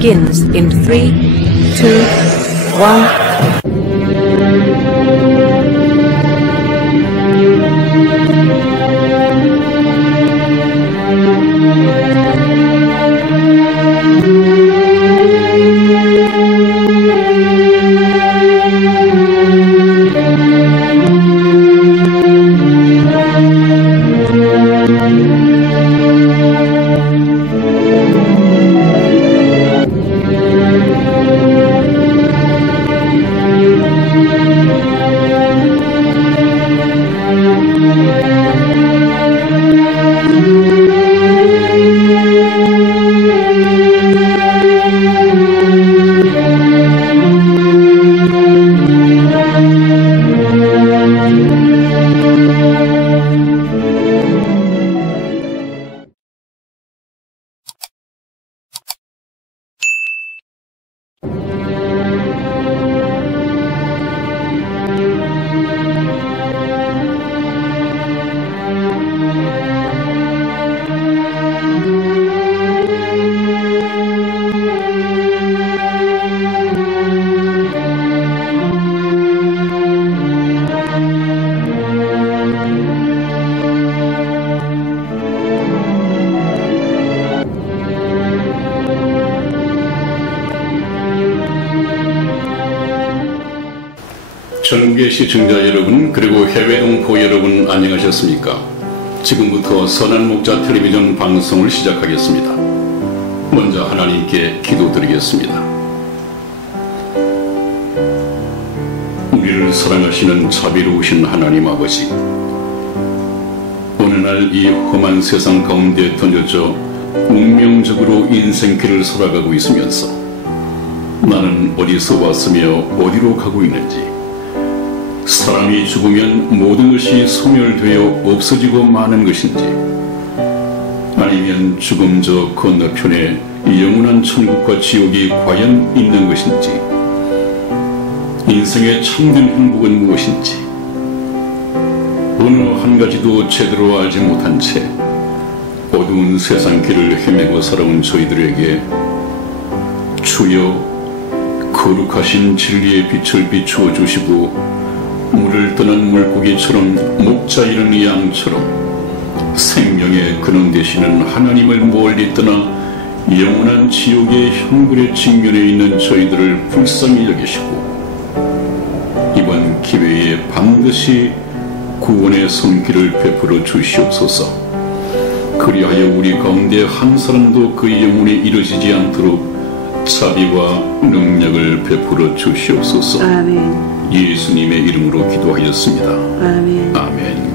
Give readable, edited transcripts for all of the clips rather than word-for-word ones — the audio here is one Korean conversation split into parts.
begins in 3, 2, 1. 전국의 시청자 여러분, 그리고 해외 동포 여러분, 안녕하셨습니까? 지금부터 선한 목자 텔레비전 방송을 시작하겠습니다. 먼저 하나님께 기도드리겠습니다. 우리를 사랑하시는 자비로우신 하나님 아버지, 어느 날 이 험한 세상 가운데 던져져 운명적으로 인생길을 살아가고 있으면서 나는 어디서 왔으며 어디로 가고 있는지, 사람이 죽으면 모든 것이 소멸되어 없어지고 마는 것인지, 아니면 죽음 저 건너편에 영원한 천국과 지옥이 과연 있는 것인지, 인생의 참된 행복은 무엇인지 어느 한 가지도 제대로 알지 못한 채 어두운 세상 길을 헤매고 살아온 저희들에게 주여 거룩하신 진리의 빛을 비추어 주시고, 물을 떠난 물고기처럼 목자 잃은 양처럼 생명의 근원 되시는 하나님을 멀리 떠나 영원한 지옥의 형벌에 직면해 있는 저희들을 불쌍히 여기시고, 이번 기회에 반드시 구원의 손길을 베풀어 주시옵소서. 그리하여 우리 가운데 한 사람도 그 영혼에 이르지지 않도록 자비와 능력을 베풀어 주시옵소서. 아멘. 예수님의 이름으로 기도하였습니다. 아멘. 아멘.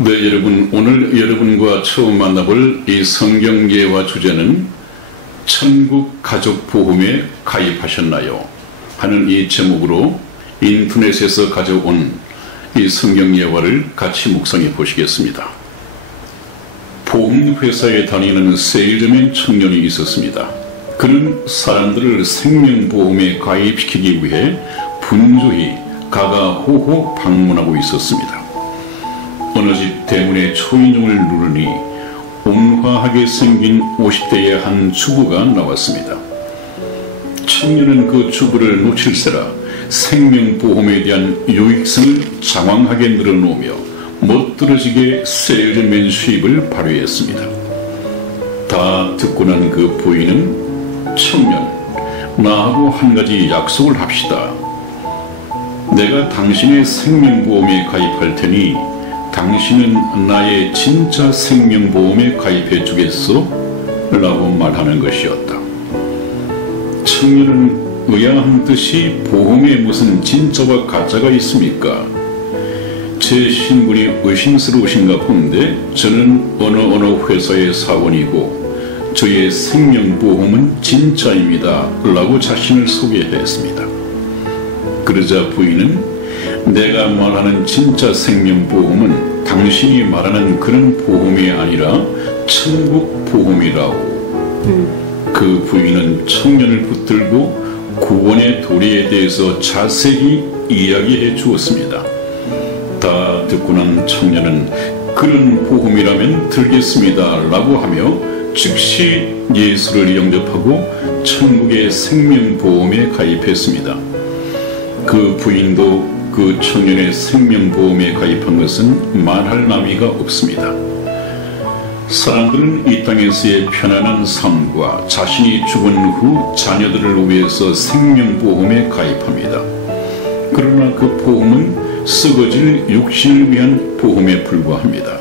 네, 여러분, 오늘 여러분과 처음 만나볼 이 성경 예화 주제는 천국 가족 보험에 가입하셨나요? 하는 이 제목으로 인터넷에서 가져온 이 성경 예화를 같이 묵상해 보시겠습니다. 보험회사에 다니는 세일즈맨 청년이 있었습니다. 그는 사람들을 생명보험에 가입시키기 위해 분주히 가가호호 방문하고 있었습니다. 어느 집 대문에 초인종을 누르니 온화하게 생긴 50대의 한 주부가 나왔습니다. 청년은 그 주부를 놓칠세라 생명보험에 대한 유익성을 장황하게 늘어놓으며 멋들어지게 세일즈맨 수입을 발휘했습니다. 다 듣고 난 그 부인은 청년, 나하고 한 가지 약속을 합시다. 내가 당신의 생명보험에 가입할 테니 당신은 나의 진짜 생명보험에 가입해 주겠소? 라고 말하는 것이었다. 청년은 의아한 듯이 보험에 무슨 진짜와 가짜가 있습니까? 제 신분이 의심스러우신가 본데 저는 어느 회사의 사원이고 저의 생명보험은 진짜입니다. 라고 자신을 소개했습니다. 그러자 부인은 내가 말하는 진짜 생명보험은 당신이 말하는 그런 보험이 아니라 천국보험이라고. 그 부인은 청년을 붙들고 구원의 도리에 대해서 자세히 이야기해 주었습니다. 다 듣고 난 청년은 그런 보험이라면 들겠습니다 라고 하며 즉시 예수를 영접하고 천국의 생명보험에 가입했습니다. 그 부인도 그 청년의 생명보험에 가입한 것은 말할 나위가 없습니다. 사람들은 이 땅에서의 편안한 삶과 자신이 죽은 후 자녀들을 위해서 생명보험에 가입합니다. 그러나 그 보험은 썩어질 육신을 위한 보험에 불과합니다.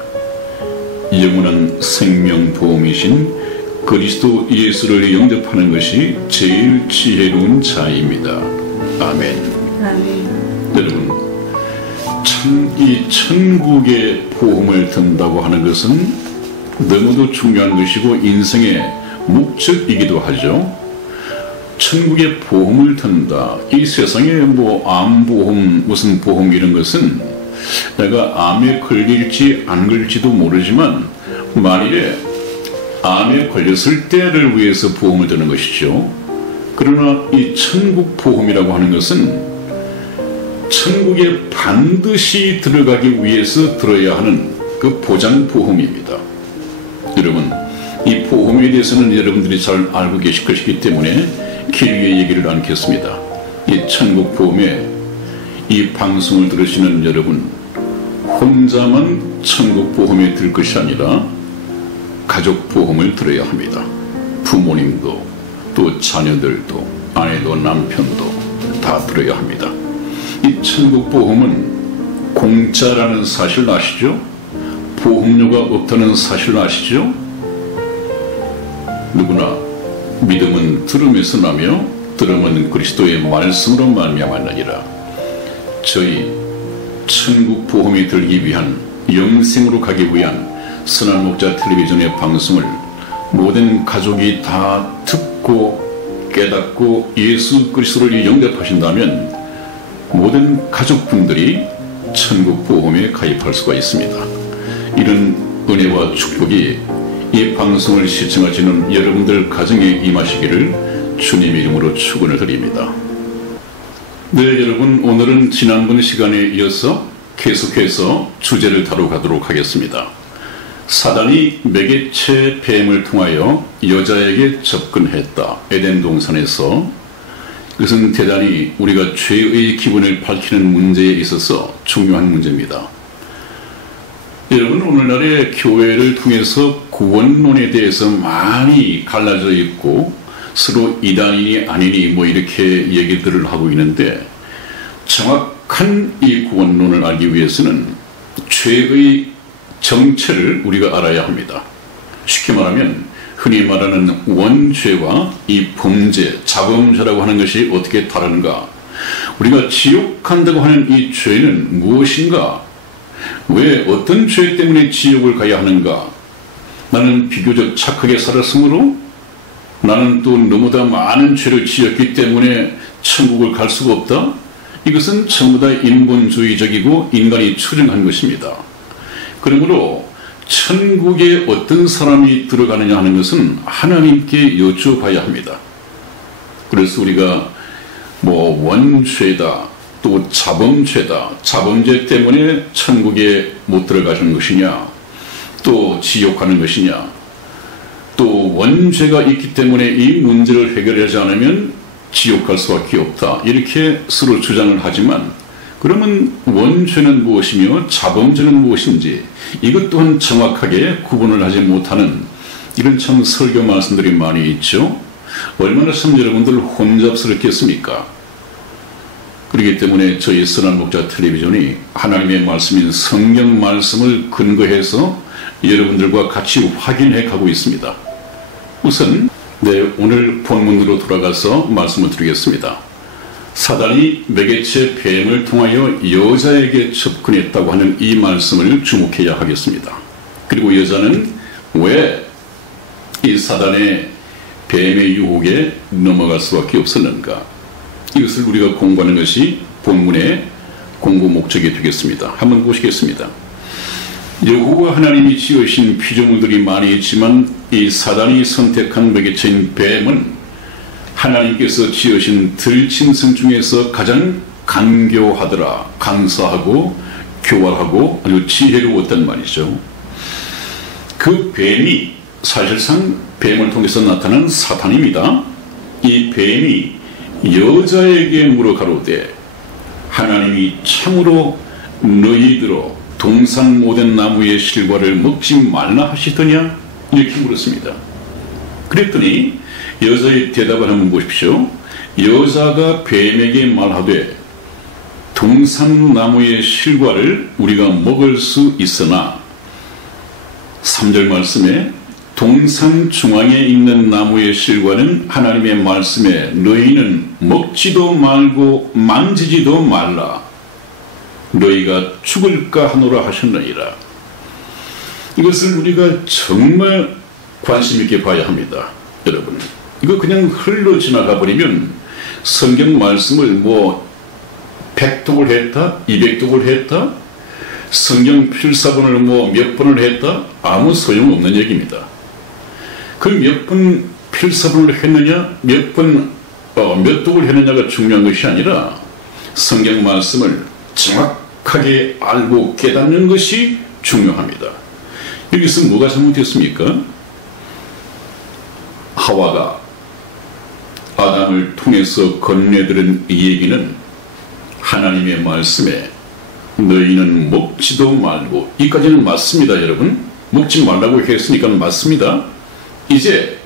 영원한 생명보험이신 그리스도 예수를 영접하는 것이 제일 지혜로운 자입니다. 아멘. 아멘. 여러분, 이 천국의 보험을 든다고 하는 것은 너무도 중요한 것이고 인생의 목적이기도 하죠. 천국의 보험을 든다. 이 세상에 암보험, 무슨 보험 이런 것은 내가 암에 걸릴지 안 걸릴지도 모르지만 만일에 암에 걸렸을 때를 위해서 보험을 드는 것이죠. 그러나 이 천국 보험이라고 하는 것은 천국에 반드시 들어가기 위해서 들어야 하는 그 보장 보험입니다. 여러분, 이 보험에 대해서는 여러분들이 잘 알고 계실 것이기 때문에 길게 얘기를 않겠습니다. 이 천국 보험에 이 방송을 들으시는 여러분 혼자만 천국 보험에 들 것이 아니라 가족 보험을 들어야 합니다. 부모님도 또 자녀들도 아내도 남편도 다 들어야 합니다. 이 천국 보험은 공짜라는 사실 아시죠? 보험료가 없다는 사실 아시죠? 누구나 믿음은 들음에서 나며 들음은 그리스도의 말씀으로 말미암았느니라. 저희 천국 보험이 들기 위한 영생으로 가기 위한 선한 목자 텔레비전의 방송을 모든 가족이 다 듣고 깨닫고 예수 그리스도를 영접하신다면 모든 가족분들이 천국 보험에 가입할 수가 있습니다. 이런 은혜와 축복이 이 방송을 시청하시는 여러분들 가정에 임하시기를 주님의 이름으로 축원을 드립니다. 네, 여러분, 오늘은 지난번 시간에 이어서 계속해서 주제를 다뤄가도록 하겠습니다. 사단이 매개체 뱀을 통하여 여자에게 접근했다. 에덴 동산에서. 그것은 대단히 우리가 죄의 기본을 밝히는 문제에 있어서 중요한 문제입니다. 여러분, 오늘날의 교회를 통해서 구원론에 대해서 많이 갈라져 있고 서로 이단이니 아니니 이렇게 얘기들을 하고 있는데 정확한 이 구원론을 알기 위해서는 죄의 정체를 우리가 알아야 합니다. 쉽게 말하면 흔히 말하는 원죄와 이 범죄, 자범죄라고 하는 것이 어떻게 다른가? 우리가 지옥 간다고 하는 이 죄는 무엇인가? 왜 어떤 죄 때문에 지옥을 가야 하는가? 나는 비교적 착하게 살았으므로 나는 또 너무나 많은 죄를 지었기 때문에 천국을 갈 수가 없다? 이것은 전부 다 인본주의적이고 인간이 추정한 것입니다. 그러므로 천국에 어떤 사람이 들어가느냐 하는 것은 하나님께 여쭤봐야 합니다. 그래서 우리가 원죄다, 또 자범죄다, 자범죄 때문에 천국에 못 들어가는 것이냐, 또 지옥 가는 것이냐, 또 원죄가 있기 때문에 이 문제를 해결하지 않으면 지옥 갈 수밖에 없다, 이렇게 서로 주장을 하지만 그러면 원죄는 무엇이며 자범죄는 무엇인지 이것 또한 정확하게 구분을 하지 못하는 이런 참 설교 말씀들이 많이 있죠. 얼마나 참 여러분들 혼잡스럽겠습니까? 그렇기 때문에 저희 선한 목자 텔레비전이 하나님의 말씀인 성경 말씀을 근거해서 여러분들과 같이 확인해 가고 있습니다. 우선 오늘 본문으로 돌아가서 말씀을 드리겠습니다. 사단이 매개체 뱀을 통하여 여자에게 접근했다고 하는 이 말씀을 주목해야 하겠습니다. 그리고 여자는 왜 이 사단의 뱀의 유혹에 넘어갈 수밖에 없었는가? 이것을 우리가 공부하는 것이 본문의 공부 목적이 되겠습니다. 한번 보시겠습니다. 여호와 하나님이 지으신 피조물들이 많이 있지만 이 사단이 선택한 매개체인 뱀은 하나님께서 지으신 들짐승 중에서 가장 간교하더라, 강사하고 교활하고 아주 지혜로웠단 말이죠. 그 뱀이 사실상 뱀을 통해서 나타난 사탄입니다. 이 뱀이 여자에게 물어 가로되 하나님이 참으로 너희들어 동산 모든 나무의 실과를 먹지 말라 하시더냐? 이렇게 물었습니다. 그랬더니 여자의 대답을 한번 보십시오. 여자가 뱀에게 말하되 동산 나무의 실과를 우리가 먹을 수 있으나 3절 말씀에 동산 중앙에 있는 나무의 실과는 하나님의 말씀에 너희는 먹지도 말고 만지지도 말라 너희가 죽을까 하노라 하셨느니라. 이것을 우리가 정말 관심 있게 봐야 합니다. 여러분, 이거 그냥 흘러 지나가 버리면 성경 말씀을 100독을 했다, 200독을 했다, 성경 필사본을 몇 번을 했다, 아무 소용없는 얘기입니다. 그 몇 번 필사본을 했느냐, 몇 독을 했느냐가 중요한 것이 아니라 성경 말씀을 정확하게 알고 깨닫는 것이 중요합니다. 여기서 뭐가 잘못됐습니까? 하와가 아담을 통해서 건네들은 이 얘기는 하나님의 말씀에 너희는 먹지도 말고, 이까지는 맞습니다. 여러분, 먹지 말라고 했으니까 맞습니다. 이제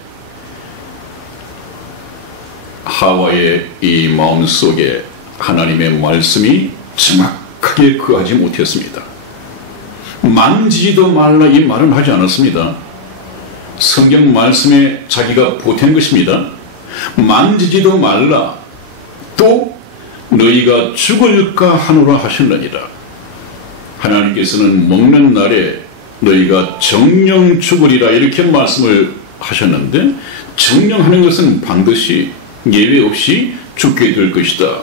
하와의 이 마음속에 하나님의 말씀이 정확하게 거하지 못했습니다. 만지지도 말라 이 말은 하지 않았습니다. 성경 말씀에 자기가 보탠 것입니다. 만지지도 말라, 또 너희가 죽을까 하노라 하셨느니라. 하나님께서는 먹는 날에 너희가 정령 죽으리라 이렇게 말씀을 하셨는데, 정령하는 것은 반드시 예외 없이 죽게 될 것이다,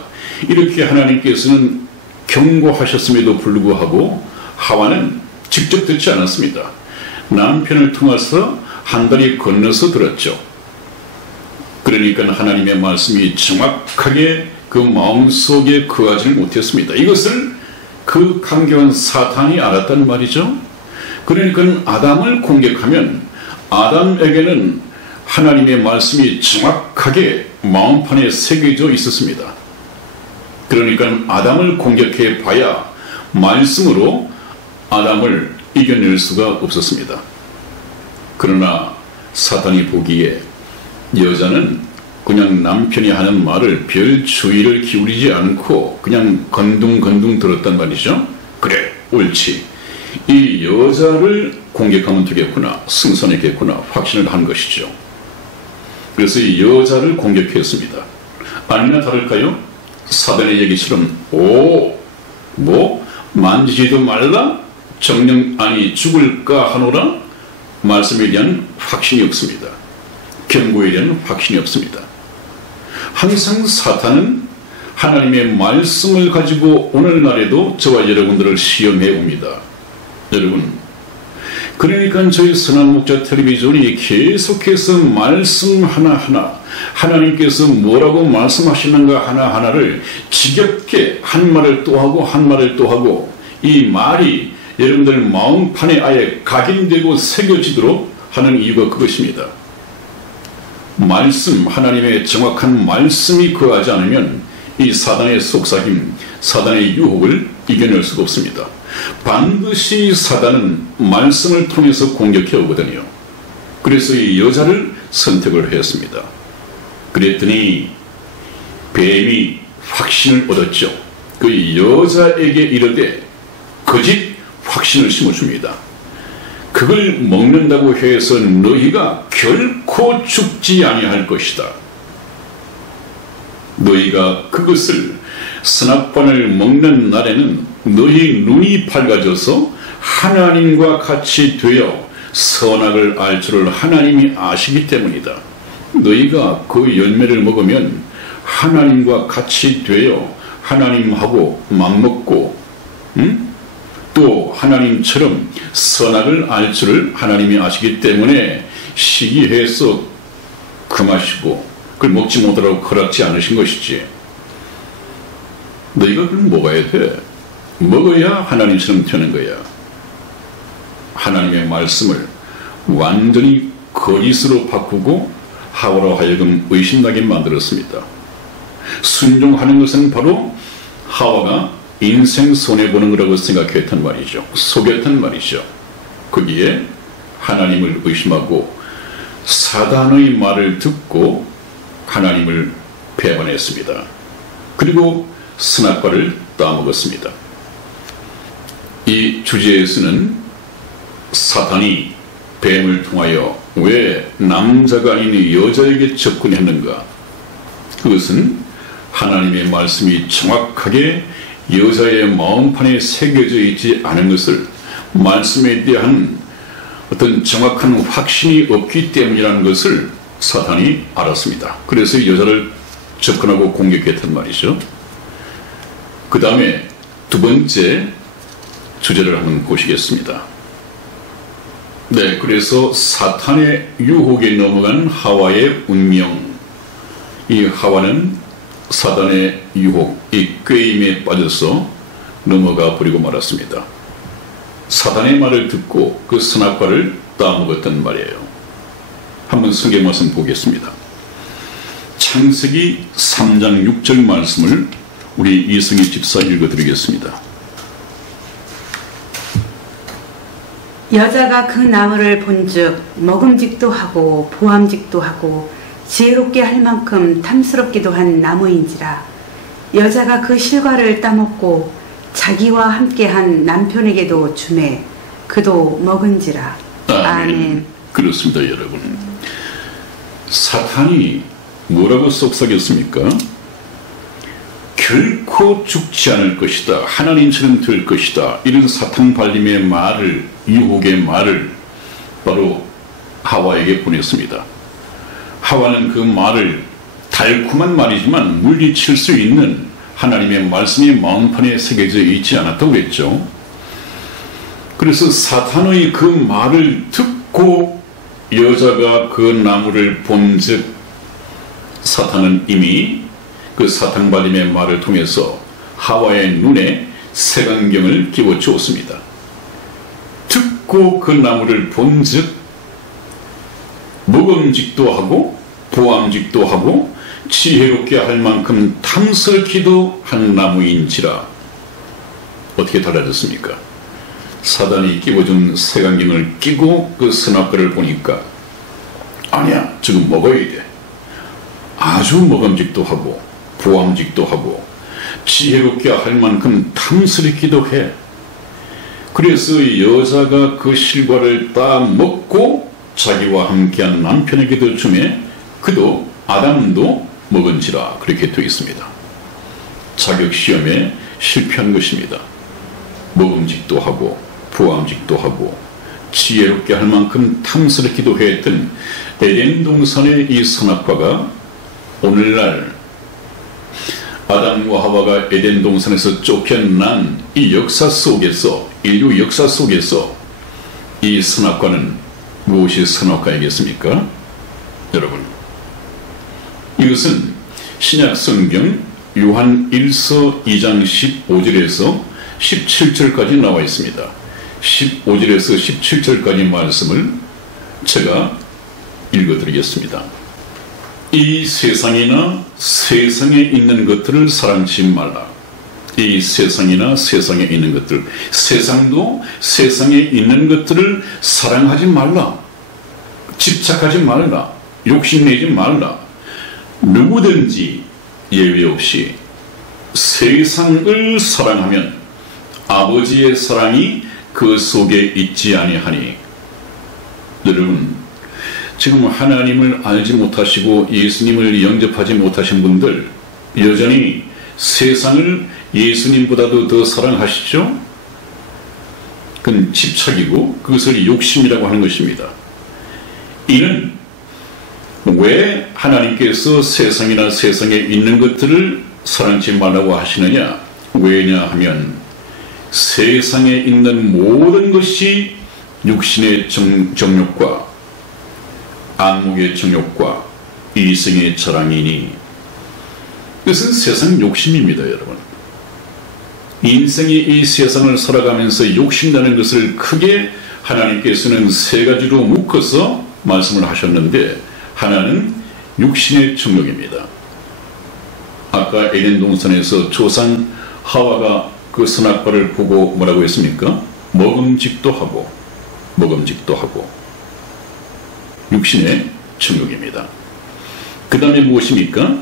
이렇게 하나님께서는 경고하셨음에도 불구하고 하와는 직접 듣지 않았습니다. 남편을 통해서 한 달이 건너서 들었죠. 그러니까 하나님의 말씀이 정확하게 그 마음속에 거하지를 못했습니다. 이것을 그 강교한 사탄이 알았단 말이죠. 그러니까 아담을 공격하면 아담에게는 하나님의 말씀이 정확하게 마음판에 새겨져 있었습니다. 그러니까 아담을 공격해 봐야 말씀으로 아담을 이겨낼 수가 없었습니다. 그러나 사탄이 보기에 여자는 그냥 남편이 하는 말을 별 주의를 기울이지 않고 그냥 건둥건둥 들었단 말이죠. 그래, 옳지, 이 여자를 공격하면 되겠구나, 승선했겠구나 확신을 한 것이죠. 그래서 이 여자를 공격했습니다. 아니나 다를까요? 사단의 얘기처럼 만지지도 말라, 정령 아니 죽을까 하노라, 말씀에 대한 확신이 없습니다. 경고에 대한 확신이 없습니다. 항상 사탄은 하나님의 말씀을 가지고 오늘날에도 저와 여러분들을 시험해 옵니다. 여러분, 그러니까 저희 선한 목자 텔레비전이 계속해서 말씀 하나하나, 하나님께서 뭐라고 말씀하시는가 하나하나를 지겹게 한 말을 또 하고 한 말을 또 하고, 이 말이 여러분들 마음판에 아예 각인되고 새겨지도록 하는 이유가 그것입니다. 말씀, 하나님의 정확한 말씀이 거하지 않으면 이 사단의 속삭임, 사단의 유혹을 이겨낼 수가 없습니다. 반드시 사단은 말씀을 통해서 공격해 오거든요. 그래서 이 여자를 선택을 했습니다. 그랬더니 뱀이 확신을 얻었죠. 그 여자에게 이르되 거짓 확신을 심어줍니다. 그걸 먹는다고 해서 너희가 결코 죽지 아니할 것이다. 너희가 그것을 선악과를 먹는 날에는 너희 눈이 밝아져서 하나님과 같이 되어 선악을 알 줄을 하나님이 아시기 때문이다. 너희가 그 열매를 먹으면 하나님과 같이 되어 하나님하고 맞먹고 또 하나님처럼 선악을 알 줄을 하나님이 아시기 때문에 시기해서 금하시고 그걸 먹지 못하라고 허락지 않으신 것이지. 너희가 그걸 먹어야 돼. 먹어야 하나님처럼 되는 거야. 하나님의 말씀을 완전히 거짓으로 바꾸고 하와로 하여금 의심나게 만들었습니다. 순종하는 것은 바로 하와가 인생 손해보는 거라고 생각했단 말이죠. 속였단 말이죠. 거기에 하나님을 의심하고 사단의 말을 듣고 하나님을 배반했습니다. 그리고 선악과를 따먹었습니다. 이 주제에서는 사탄이 뱀을 통하여 왜 남자가 아닌 여자에게 접근했는가? 그것은 하나님의 말씀이 정확하게 여자의 마음판에 새겨져 있지 않은 것을 말씀에 대한 어떤 정확한 확신이 없기 때문이라는 것을 사탄이 알았습니다. 그래서 여자를 접근하고 공격했단 말이죠. 그 다음에 두 번째 주제를 한번 보시겠습니다. 네, 그래서 사탄의 유혹에 넘어간 하와의 운명. 이 하와는 사탄의 유혹, 이 꾀임에 빠져서 넘어가 버리고 말았습니다. 사탄의 말을 듣고 그 선악과를 따먹었단 말이에요. 한번 성경 말씀 보겠습니다. 창세기 3장 6절 말씀을 우리 이승희 집사 읽어드리겠습니다. 여자가 그 나무를 본즉 먹음직도 하고 보암직도 하고 지혜롭게 할 만큼 탐스럽기도 한 나무인지라. 여자가 그 실과를 따먹고 자기와 함께한 남편에게도 주매 그도 먹은지라. 아멘. 그렇습니다, 여러분. 사탄이 뭐라고 속삭였습니까? 결코 죽지 않을 것이다. 하나님처럼 될 것이다. 이런 사탄 발림의 말을, 유혹의 말을 바로 하와에게 보냈습니다. 하와는 그 말을 달콤한 말이지만 물리칠 수 있는 하나님의 말씀이 마음판에 새겨져 있지 않았다고 했죠. 그래서 사탄의 그 말을 듣고 여자가 그 나무를 본즉 사탄은 이미 그 사탄 발림의 말을 통해서 하와의 눈에 색안경을 끼워 주었습니다. 듣고 그 나무를 본즉 먹음직도 하고 보암직도 하고 지혜롭게 할 만큼 탐스럽기도 한 나무인지라. 어떻게 달라졌습니까? 사단이 끼워준 색안경을 끼고 그 선악과를 보니까 아니야, 지금 먹어야 돼. 아주 먹음직도 하고 보암직도 하고 지혜롭게 할 만큼 탐스럽기도 해. 그래서 여자가 그 실과를 따 먹고 자기와 함께한 남편에게도 주매 그도 아담도 먹은지라. 그렇게 되어 있습니다. 자격시험에 실패한 것입니다. 먹음직도 하고 보암직도 하고 지혜롭게 할 만큼 탐스럽기도 했던 에덴 동산의 이 선악과가 오늘날 아담과 하와가 에덴 동산에서 쫓겨난 이 역사 속에서, 인류 역사 속에서 이 선악과는 무엇이 선악과이겠습니까? 여러분, 이것은 신약 성경 요한 1서 2장 15절에서 17절까지 나와 있습니다. 15절에서 17절까지 말씀을 제가 읽어드리겠습니다. 이 세상이나 세상에 있는 것들을 사랑치 말라. 이 세상이나 세상에 있는 것들, 세상도 세상에 있는 것들을 사랑하지 말라. 집착하지 말라. 욕심내지 말라. 누구든지 예외 없이 세상을 사랑하면 아버지의 사랑이 그 속에 있지 아니하니. 여러분, 지금 하나님을 알지 못하시고 예수님을 영접하지 못하신 분들, 여전히 세상을 예수님보다도 더 사랑하시죠? 그건 집착이고 그것을 욕심이라고 하는 것입니다. 이는 왜 하나님께서 세상이나 세상에 있는 것들을 사랑치 말라고 하시느냐? 왜냐하면 세상에 있는 모든 것이 육신의 정욕과 안목의 정욕과 이성의 자랑이니, 이것은 세상 욕심입니다. 여러분, 인생이 이 세상을 살아가면서 욕심나는 것을 크게 하나님께서는 세 가지로 묶어서 말씀을 하셨는데, 하나는 육신의 정욕입니다. 아까 에덴 동산에서 조상 하와가 그 선악과를 보고 뭐라고 했습니까? 먹음직도 하고 육신의 정욕입니다. 그 다음에 무엇입니까?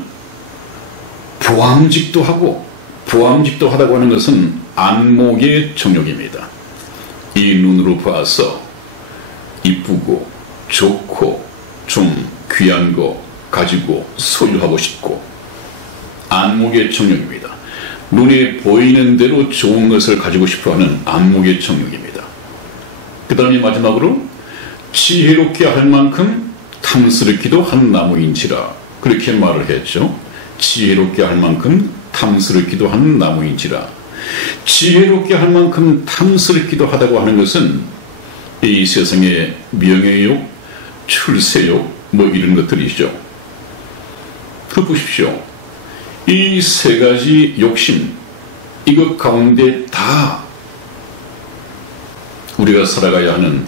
보암직도 하다고 하는 것은 안목의 정욕입니다. 이 눈으로 봐서 이쁘고 좋고 좀 귀한 거 가지고 소유하고 싶고, 안목의 정욕입니다. 눈에 보이는 대로 좋은 것을 가지고 싶어하는 안목의 정욕입니다. 그 다음에 마지막으로 지혜롭게 할 만큼 탐스럽기도 한 나무인지라, 그렇게 말을 했죠. 지혜롭게 할 만큼 탐스럽기도 한 나무인지라. 지혜롭게 할 만큼 탐스럽기도 하다고 하는 것은 이 세상의 명예욕, 출세욕 뭐 이런 것들이죠. 그 보십시오. 이 세 가지 욕심, 이것 가운데 다 우리가 살아가야 하는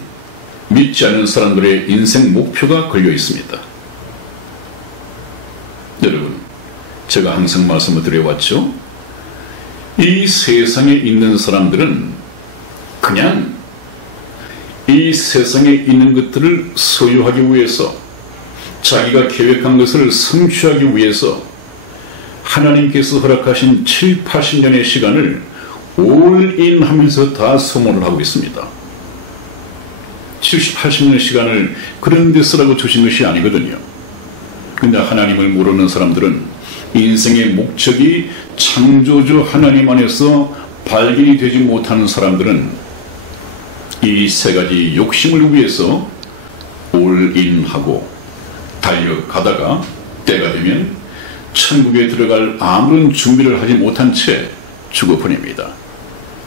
믿지 않는 사람들의 인생 목표가 걸려 있습니다. 여러분, 제가 항상 말씀을 드려왔죠. 이 세상에 있는 사람들은 그냥 이 세상에 있는 것들을 소유하기 위해서, 자기가 계획한 것을 성취하기 위해서 하나님께서 허락하신 7, 80년의 시간을 올인 하면서 다 소모를 하고 있습니다. 70, 80년의 시간을 그런 데 쓰라고 주신 것이 아니거든요. 근데 하나님을 모르는 사람들은 인생의 목적이 창조주 하나님 안에서 발견이 되지 못하는 사람들은 이 세 가지 욕심을 위해서 올인하고 달려가다가 때가 되면 천국에 들어갈 아무런 준비를 하지 못한 채 죽어버립니다.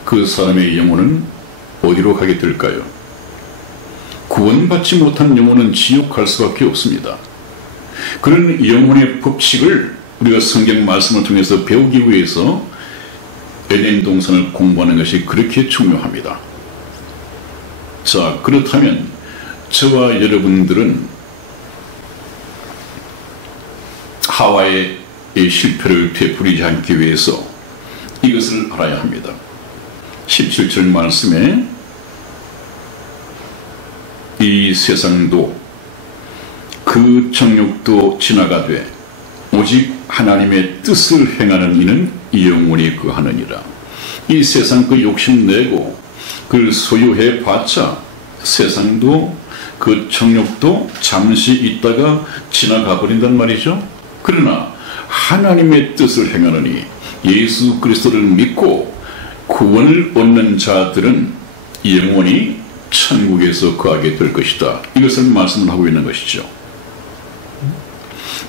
그 사람의 영혼은 어디로 가게 될까요? 구원받지 못한 영혼은 지옥 갈 수밖에 없습니다. 그런 영혼의 법칙을 우리가 성경 말씀을 통해서 배우기 위해서 에덴 동산을 공부하는 것이 그렇게 중요합니다. 자, 그렇다면 저와 여러분들은 하와의 실패를 되풀이지 않기 위해서 이것을 알아야 합니다. 17절 말씀에 이 세상도 그 정욕도 지나가되 오직 하나님의 뜻을 행하는 이는 영원히 거하느니라. 이 세상 그 욕심내고 그걸 소유해 봤자 세상도 그 정욕도 잠시 있다가 지나가 버린단 말이죠. 그러나 하나님의 뜻을 행하느니 예수 그리스도를 믿고 구원을 얻는 자들은 영원히 천국에서 거하게 될 것이다. 이것을 말씀을 하고 있는 것이죠.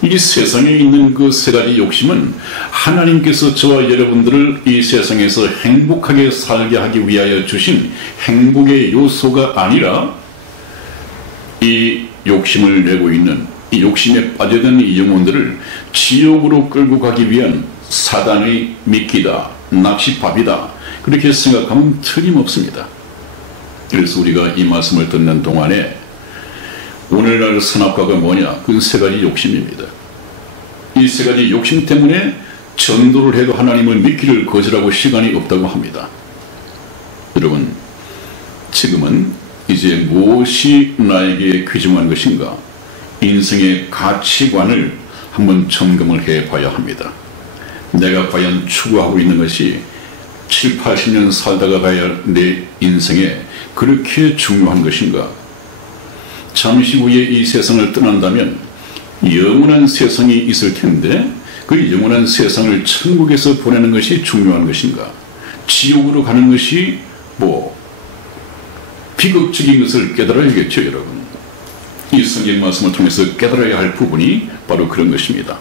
이 세상에 있는 그 세 가지 욕심은 하나님께서 저와 여러분들을 이 세상에서 행복하게 살게 하기 위하여 주신 행복의 요소가 아니라 이 욕심을 내고 있는, 이 욕심에 빠져든 이 영혼들을 지옥으로 끌고 가기 위한 사단의 미끼다, 낚시밥이다, 그렇게 생각하면 틀림없습니다. 그래서 우리가 이 말씀을 듣는 동안에 오늘날 선악과가 뭐냐? 그 세 가지 욕심입니다. 이 세 가지 욕심 때문에 전도를 해도 하나님을 믿기를 거절하고 시간이 없다고 합니다. 여러분, 지금은 이제 무엇이 나에게 귀중한 것인가? 인생의 가치관을 한번 점검을 해봐야 합니다. 내가 과연 추구하고 있는 것이 7, 80년 살다가 가야 내 인생에 그렇게 중요한 것인가? 잠시 후에 이 세상을 떠난다면 영원한 세상이 있을 텐데 그 영원한 세상을 천국에서 보내는 것이 중요한 것인가? 지옥으로 가는 것이 비극적인 것을 깨달아야겠죠, 여러분. 이 성경 말씀을 통해서 깨달아야 할 부분이 바로 그런 것입니다.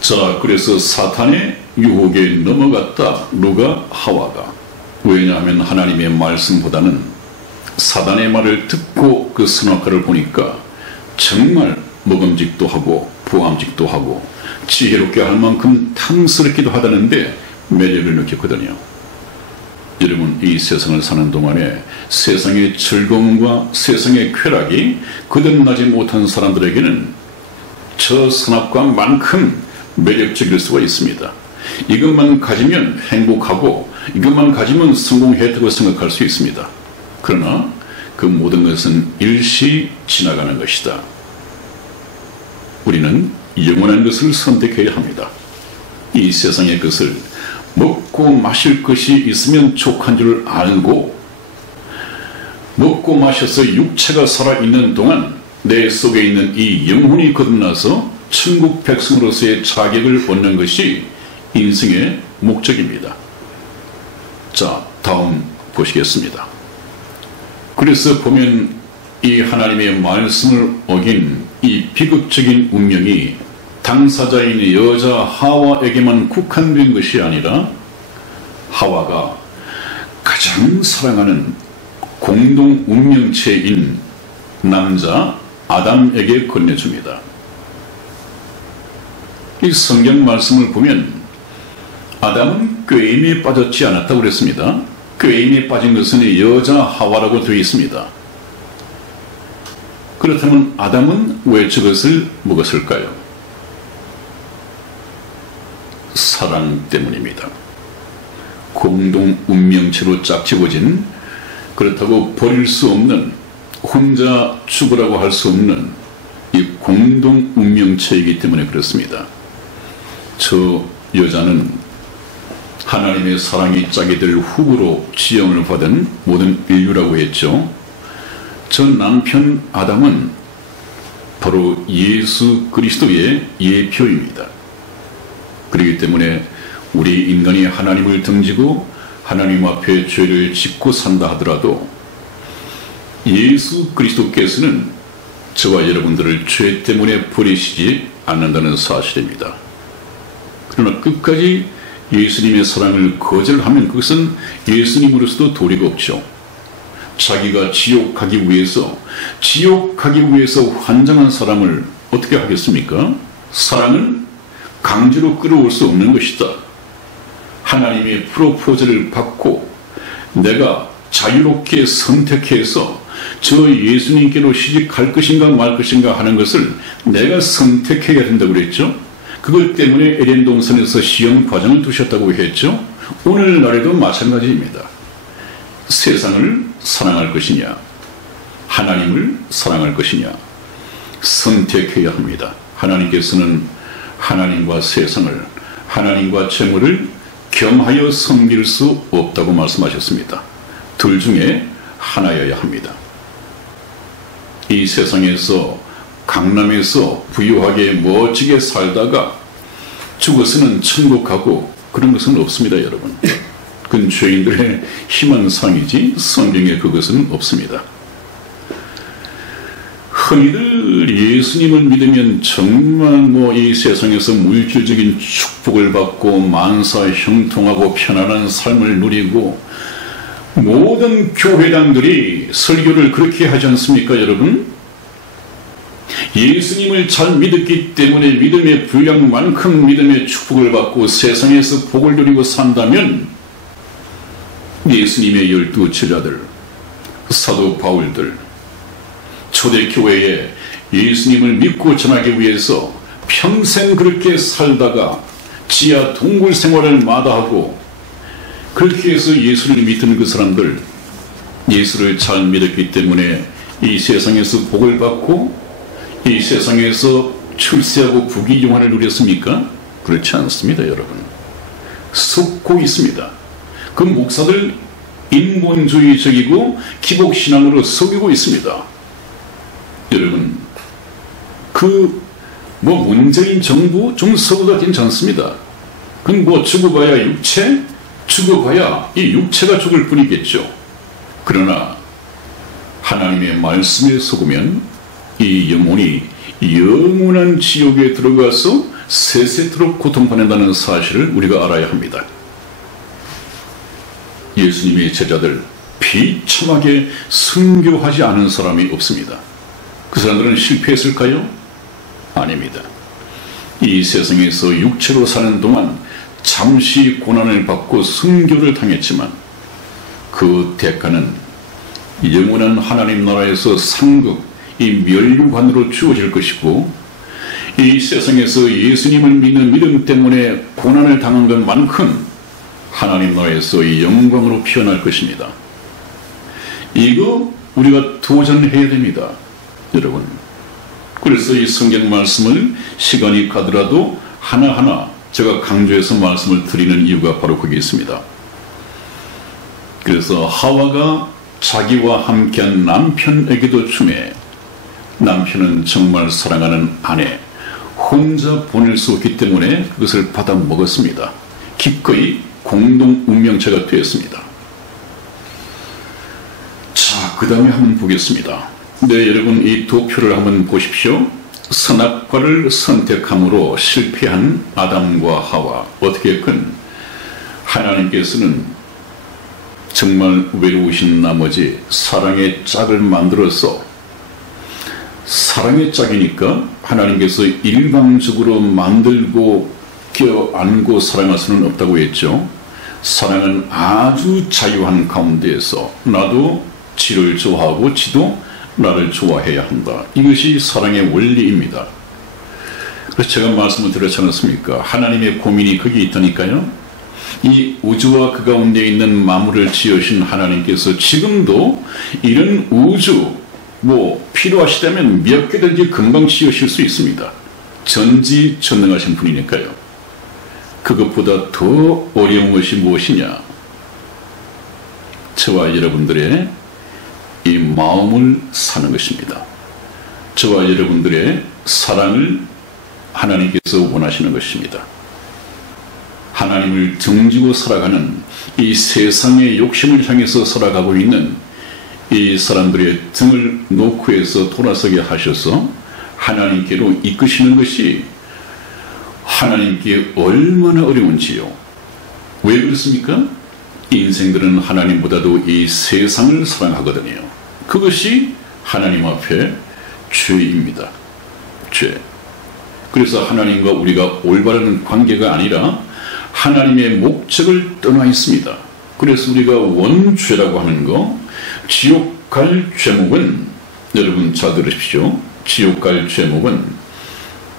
자, 그래서 사탄의 유혹에 넘어갔다, 누가? 하와가. 왜냐하면 하나님의 말씀보다는 사단의 말을 듣고 그 선악과를 보니까 정말 먹음직도 하고 부함직도 하고 지혜롭게 할 만큼 탐스럽기도 하다는데 매력을 느꼈거든요. 여러분, 이 세상을 사는 동안에 세상의 즐거움과 세상의 쾌락이 거듭나지 못한 사람들에게는 저 선악과만큼 매력적일 수가 있습니다. 이것만 가지면 행복하고 이것만 가지면 성공했다고 생각할 수 있습니다. 그러나 그 모든 것은 일시 지나가는 것이다. 우리는 영원한 것을 선택해야 합니다. 이 세상의 것을 먹고 마실 것이 있으면 족한 줄 알고 먹고 마셔서 육체가 살아있는 동안 내 속에 있는 이 영혼이 거듭나서 천국 백성으로서의 자격을 얻는 것이 인생의 목적입니다. 자, 다음 보시겠습니다. 그래서 보면 이 하나님의 말씀을 어긴 이 비극적인 운명이 당사자인 여자 하와에게만 국한된 것이 아니라 하와가 가장 사랑하는 공동 운명체인 남자 아담에게 건네줍니다. 이 성경 말씀을 보면 아담은 꾀임에 빠졌지 않았다고 그랬습니다. 꾀임에 빠진 것은 여자 하와라고 되어 있습니다. 그렇다면 아담은 왜 저것을 먹었을까요? 사랑 때문입니다. 공동 운명체로 짝집어진, 그렇다고 버릴 수 없는, 혼자 죽으라고 할 수 없는 이 공동 운명체이기 때문에 그렇습니다. 저 여자는 하나님의 사랑이 짝이 될 후보로 지정을 받은 모든 인류라고 했죠. 저 남편 아담은 바로 예수 그리스도의 예표입니다. 그렇기 때문에 우리 인간이 하나님을 등지고 하나님 앞에 죄를 짓고 산다 하더라도 예수 그리스도께서는 저와 여러분들을 죄 때문에 버리시지 않는다는 사실입니다. 그러나 끝까지 예수님의 사랑을 거절하면 그것은 예수님으로서도 도리가 없죠. 자기가 지옥 가기 위해서 환장한 사람을 어떻게 하겠습니까? 사랑은 강제로 끌어올 수 없는 것이다. 하나님의 프로포즈를 받고 내가 자유롭게 선택해서 저 예수님께로 시집갈 것인가 말 것인가 하는 것을 내가 선택해야 된다고 그랬죠. 그것 때문에 에덴 동산에서 시험 과정을 두셨다고 했죠. 오늘날에도 마찬가지입니다. 세상을 사랑할 것이냐, 하나님을 사랑할 것이냐, 선택해야 합니다. 하나님께서는 하나님과 세상을, 하나님과 재물을 겸하여 섬길 수 없다고 말씀하셨습니다. 둘 중에 하나여야 합니다. 이 세상에서 강남에서 부유하게 멋지게 살다가 죽어서는 천국 가고 그런 것은 없습니다, 여러분. 그건 죄인들의 희망상이지 성경에 그것은 없습니다. 흔히들 예수님을 믿으면 정말 이 세상에서 물질적인 축복을 받고 만사 형통하고 편안한 삶을 누리고 모든 교회당들이 설교를 그렇게 하지 않습니까, 여러분? 예수님을 잘 믿었기 때문에 믿음의 분량만큼 믿음의 축복을 받고 세상에서 복을 누리고 산다면 예수님의 12 제자들, 사도 바울들, 초대교회에 예수님을 믿고 전하기 위해서 평생 그렇게 살다가 지하 동굴 생활을 마다하고 그렇게 해서 예수를 믿는 그 사람들, 예수를 잘 믿었기 때문에 이 세상에서 복을 받고 이 세상에서 출세하고 부귀영화를 누렸습니까? 그렇지 않습니다, 여러분. 섞고 있습니다. 그 목사들 인본주의적이고 기복신앙으로 속이고 있습니다. 여러분, 문재인 정부 좀 썩어도 괜찮습니다. 그건 죽어봐야 육체? 죽어봐야 이 육체가 죽을 뿐이겠죠. 그러나 하나님의 말씀에 속으면 이 영혼이 영원한 지옥에 들어가서 세세토록 고통받는다는 사실을 우리가 알아야 합니다. 예수님의 제자들 비참하게 순교하지 않은 사람이 없습니다. 그 사람들은 실패했을까요? 아닙니다. 이 세상에서 육체로 사는 동안 잠시 고난을 받고 순교를 당했지만 그 대가는 영원한 하나님 나라에서 상급, 이 면류관으로 주어질 것이고, 이 세상에서 예수님을 믿는 믿음 때문에 고난을 당한 것만큼 하나님 나라에서 이 영광으로 피어날 것입니다. 이거 우리가 도전해야 됩니다, 여러분. 그래서 이 성경 말씀을 시간이 가더라도 하나하나 제가 강조해서 말씀을 드리는 이유가 바로 거기 있습니다. 그래서 하와가 자기와 함께한 남편에게도 주매, 남편은 정말 사랑하는 아내, 혼자 보낼 수 없기 때문에 그것을 받아 먹었습니다. 기꺼이 공동 운명체가 되었습니다. 자, 그 다음에 한번 보겠습니다. 네, 여러분, 이 도표를 한번 보십시오. 선악과를 선택함으로 실패한 아담과 하와. 어떻게든 하나님께서는 정말 외로우신 나머지 사랑의 짝을 만들어서, 사랑의 짝이니까 하나님께서 일방적으로 만들고 껴안고 사랑할 수는 없다고 했죠. 사랑은 아주 자유한 가운데에서 나도 지를 좋아하고 지도 나를 좋아해야 한다. 이것이 사랑의 원리입니다. 그래서 제가 말씀을 드렸지 않았습니까? 하나님의 고민이 거기 있다니까요. 이 우주와 그 가운데 있는 만물을 지으신 하나님께서 지금도 이런 우주 필요하시다면 몇 개든지 금방 지으실 수 있습니다. 전지전능하신 분이니까요. 그것보다 더 어려운 것이 무엇이냐? 저와 여러분들의 이 마음을 사는 것입니다. 저와 여러분들의 사랑을 하나님께서 원하시는 것입니다. 하나님을 등지고 살아가는 이 세상의 욕심을 향해서 살아가고 있는 이 사람들의 등을 놓고 해서 돌아서게 하셔서 하나님께로 이끄시는 것이 하나님께 얼마나 어려운지요. 왜 그렇습니까? 인생들은 하나님보다도 이 세상을 사랑하거든요. 그것이 하나님 앞에 죄입니다. 죄. 그래서 하나님과 우리가 올바른 관계가 아니라 하나님의 목적을 떠나 있습니다. 그래서 우리가 원죄라고 하는 거, 지옥 갈 죄목은, 여러분 잘 들으십시오. 지옥 갈 죄목은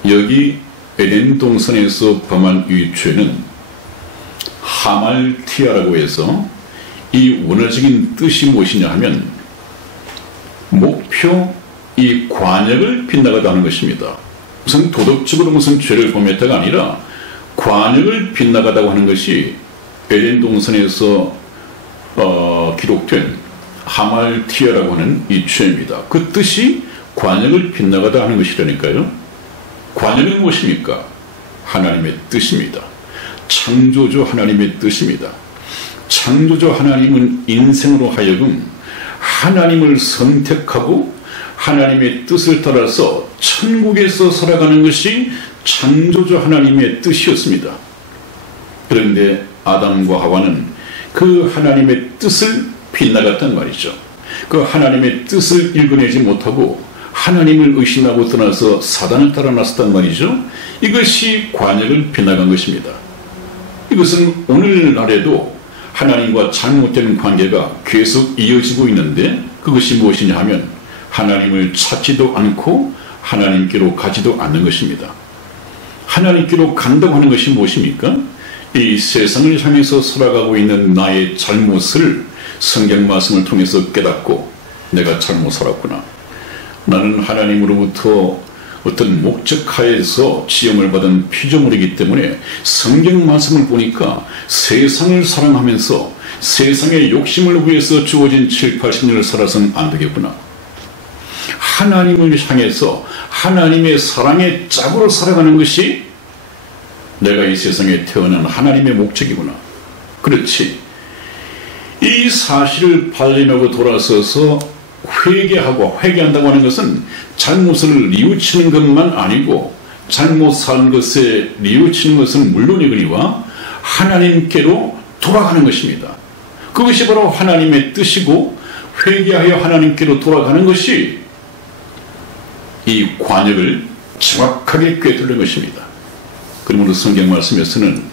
여기 에덴 동산에서 범한 이 죄는 하말티아라고 해서 이 원어적인 뜻이 무엇이냐 하면 목표, 이 관역을 빗나가다 하는 것입니다. 무슨 도덕적으로 무슨 죄를 범했다가 아니라 관역을 빗나가다고 하는 것이 에덴 동산에서 기록된 하말티아라고 하는 이 죄입니다. 그 뜻이 관역을 빗나가다 하는 것이라니까요. 관역은 무엇입니까? 하나님의 뜻입니다. 창조주 하나님의 뜻입니다. 창조주 하나님은 인생으로 하여금 하나님을 선택하고 하나님의 뜻을 따라서 천국에서 살아가는 것이 창조주 하나님의 뜻이었습니다. 그런데 아담과 하와는 그 하나님의 뜻을 빗나갔단 말이죠. 그 하나님의 뜻을 읽어내지 못하고 하나님을 의심하고 떠나서 사단을 따라 나섰단 말이죠. 이것이 관역을 빗나간 것입니다. 이것은 오늘날에도 하나님과 잘못된 관계가 계속 이어지고 있는데, 그것이 무엇이냐 하면 하나님을 찾지도 않고 하나님께로 가지도 않는 것입니다. 하나님께로 간다고 하는 것이 무엇입니까? 이 세상을 향해서 살아가고 있는 나의 잘못을 성경 말씀을 통해서 깨닫고, 내가 잘못 살았구나, 나는 하나님으로부터 어떤 목적하에서 지음을 받은 피조물이기 때문에 성경 말씀을 보니까 세상을 사랑하면서 세상의 욕심을 위해서 주어진 7, 80년을 살아서는 안 되겠구나. 하나님을 향해서 하나님의 사랑의 짝으로 살아가는 것이 내가 이 세상에 태어난 하나님의 목적이구나. 그렇지. 이 사실을 발견하고 돌아서서 회개한다고 하는 것은 잘못을 뉘우치는 것만 아니고 잘못 산 것에 뉘우치는 것은 물론이거니와 하나님께로 돌아가는 것입니다. 그것이 바로 하나님의 뜻이고 회개하여 하나님께로 돌아가는 것이 이 관역을 정확하게 꿰뚫는 것입니다. 그러므로 성경 말씀에서는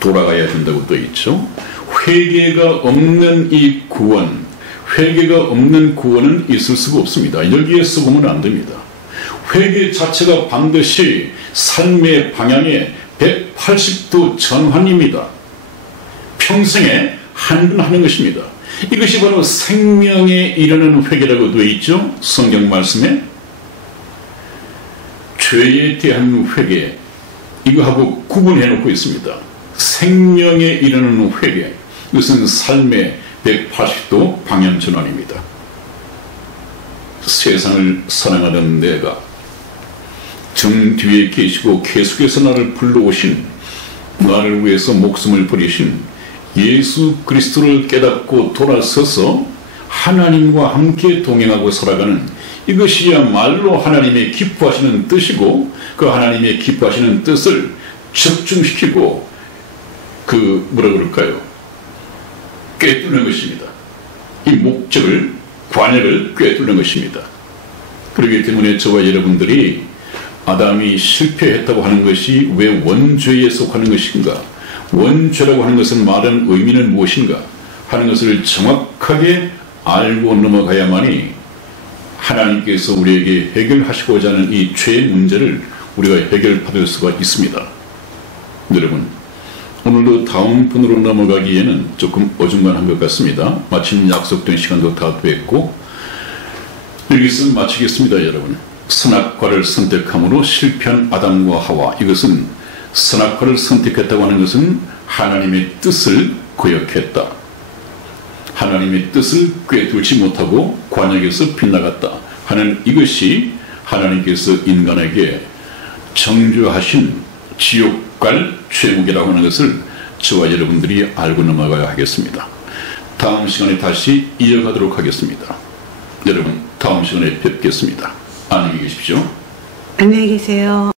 돌아가야 된다고 또 있죠. 회개가 없는 이 구원, 회개가 없는 구원은 있을 수가 없습니다. 여기에 썩으면 안 됩니다. 회개 자체가 반드시 삶의 방향에 180도 전환입니다. 평생에 한 번 하는 것입니다. 이것이 바로 생명에 이르는 회개라고 되어 있죠. 성경 말씀에 죄에 대한 회개 이거하고 구분해 놓고 있습니다. 생명에 이르는 회개, 이것은 삶의 180도 방향 전환입니다. 세상을 사랑하는 내가 정 뒤에 계시고 계속해서 나를 불러오신, 나를 위해서 목숨을 버리신 예수 그리스도를 깨닫고 돌아서서 하나님과 함께 동행하고 살아가는 이것이야말로 하나님의 기뻐하시는 뜻이고, 그 하나님의 기뻐하시는 뜻을 적중시키고 꿰뚫는 것입니다. 이 목적을, 관역을 꿰뚫는 것입니다. 그렇기 때문에 저와 여러분들이 아담이 실패했다고 하는 것이 왜 원죄에 속하는 것인가, 원죄라고 하는 것은 말하는 의미는 무엇인가 하는 것을 정확하게 알고 넘어가야만이 하나님께서 우리에게 해결하시고자 하는 이 죄의 문제를 우리가 해결받을 수가 있습니다. 여러분, 오늘도 다음 분으로 넘어가기에는 조금 어중간한 것 같습니다. 마침 약속된 시간도 다 됐고 여기서 마치겠습니다. 여러분, 선악과를 선택함으로 실패한 아담과 하와, 이것은 선악과를 선택했다고 하는 것은 하나님의 뜻을 거역했다, 하나님의 뜻을 꿰뚫지 못하고 관역에서 빗나갔다 하는 이것이 하나님께서 인간에게 정죄하신 지옥 갈 죄목이라고 하는 것을 저와 여러분들이 알고 넘어가야 하겠습니다. 다음 시간에 다시 이어가도록 하겠습니다. 여러분, 다음 시간에 뵙겠습니다. 안녕히 계십시오. 안녕히 계세요.